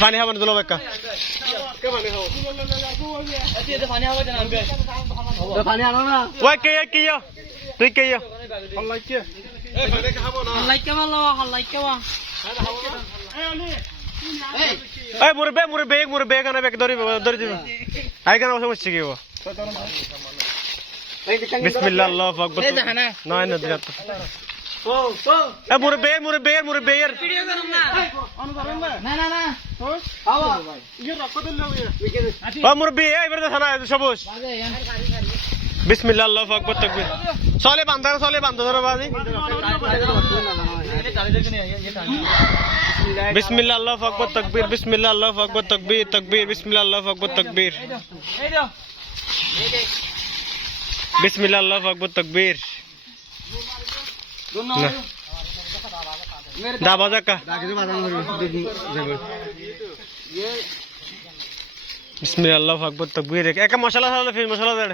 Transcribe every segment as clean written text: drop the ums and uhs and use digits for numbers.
পানি খাবেন তোলো বেকা পানি আনো না ওই কে কি তুই কে এই মুরে বেগ আনা বেগ ধরি দিবি আই কেন সমস্যা কি ও বিসমিল্লাহ আল্লাহু আকবার নয় না দিরাত এ মুরে বে ভিডিও করুম না না আওয়া ইয়ে রক্ত দিল ও মুরে বে এবার থানা সবুজ বিসমিল্লাহ আল্লাহু আকবার তাকবীর চলে বান্দা ধরো বাজি বিসমিল্লাহ আল্লাহু আকবার তাকবীর বিসমিল্লাহ আল্লাহু আকবার তাকবীর বিসমিল্লাহ আল্লাহু আকবার তাকবীর বিসমিল্লাহ আল্লাহু আকবার তাকবীর দা বাজাকা বিসমিল্লাহ আল্লাহু আকবার তাকবীর এক মশলা হলো ফির মশলা দে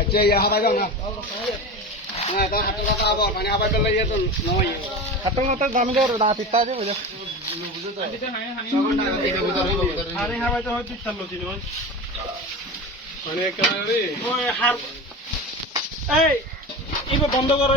আচ্ছা ইয়া হাবা যাও না না তা হাত কথা আবার পানি হাবা পেলে ইয়ে তো নয় হাত মত দামি দে রাত ইত্তা দে বুঝো আরে হাবা তো হয়তো চললো দিন মানে কারে ওই হার এই ইবা বন্ধ করো